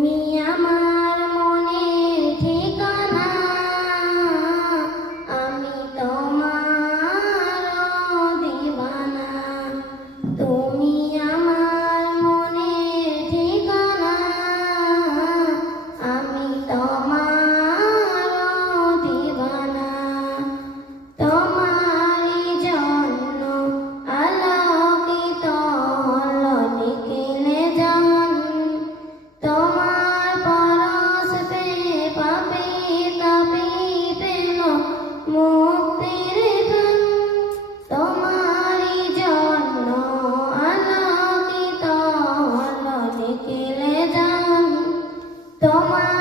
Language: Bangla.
তুমি আমার মনের ঠিকানা, আমি তোমার দিওয়ানা। তুমি আমার মনের ঠিকানা, আমি তোমার দিওয়ানা। তোমারই জন্য আলোকিত হলো নিখিলে জাহান। তোমার পরশ পেয়ে পাপী তাপী পেল মুক্তির ধন। তোমারই জন্য আলোকিত হলো নিখিলে জাহান। তোমার